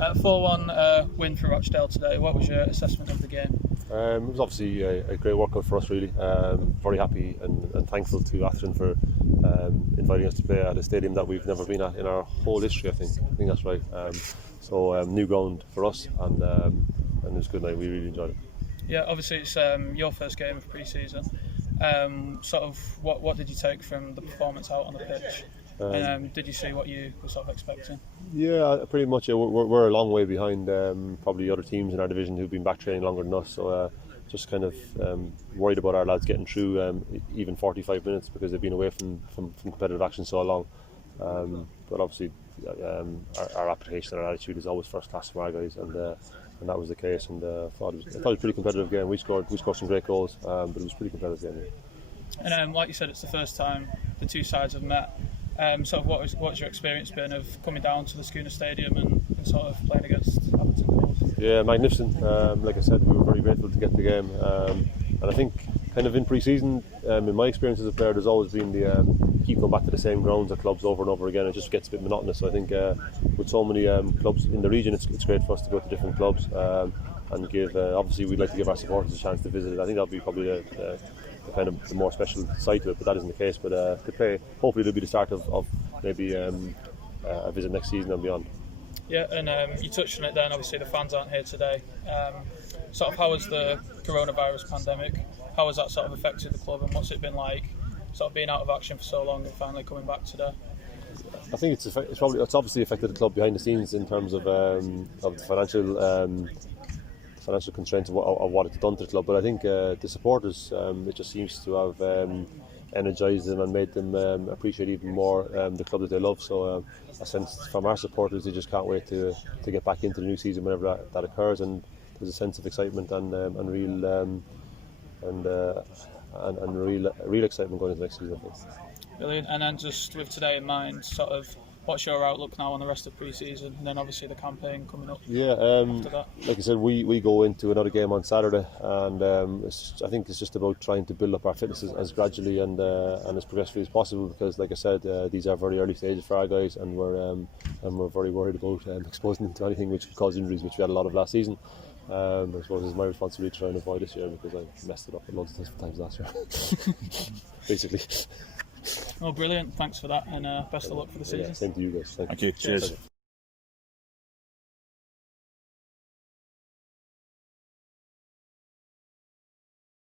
4-1 win for Rochdale today. What was your assessment of the game? It was obviously a great workout for us, really. Very happy and thankful to Atherton for inviting us to play at a stadium that we've never been at in our whole history. I think that's right. So new ground for us, and it was a good night. We really enjoyed it. Yeah, obviously it's your first game of pre-season. Sort of what did you take from the performance out on the pitch? Did you see what you were sort of expecting? Yeah, pretty much. We're a long way behind probably other teams in our division who've been back training longer than us. So just kind of worried about our lads getting through even 45 minutes because they've been away from competitive action so long. But obviously our application and our attitude is always first class from our guys, and that was the case. And I thought it was a pretty competitive game. We scored some great goals, but it was a pretty competitive game. And like you said, it's the first time the two sides have met. Sort of what's your experience been of coming down to the Schooner Stadium and sort of playing against Atherton Collieries? Yeah, magnificent. Like I said, we were very grateful to get the game, and I think kind of in pre-season, in my experience as a player, there's always been the keep going back to the same grounds or clubs over and over again. It just gets a bit monotonous. So I think with so many clubs in the region, it's great for us to go to different clubs and give. Obviously, we'd like to give our supporters a chance to visit it. I think that'll be probably the kind of the more special side to it, but that isn't the case. But to play, hopefully it'll be the start of maybe a visit next season and beyond. Yeah, and you touched on it then, obviously the fans aren't here today. Sort of how has the coronavirus pandemic, how has that sort of affected the club, and what's it been like sort of being out of action for so long and finally coming back today? I think it's obviously affected the club behind the scenes in terms of the financial constraints of what it's done to the club, but I think the supporters, it just seems to have energised them and made them appreciate even more the club that they love. So I sense from our supporters they just can't wait to get back into the new season whenever that occurs, and there's a sense of excitement and real excitement going into next season. Brilliant. And then just with today in mind, sort of what's your outlook now on the rest of pre-season, and then obviously the campaign coming up? Yeah, after that? Like I said, we go into another game on Saturday, and I think it's just about trying to build up our fitness as gradually and as progressively as possible, because like I said, these are very early stages for our guys, and we're very worried about exposing them to anything which could cause injuries, which we had a lot of last season. I suppose it's my responsibility to try and avoid this year, because I messed it up loads of times last year. Basically. Well, brilliant. Thanks for that, and best of luck for the season. Yeah, same to you guys. Thank you. Cheers.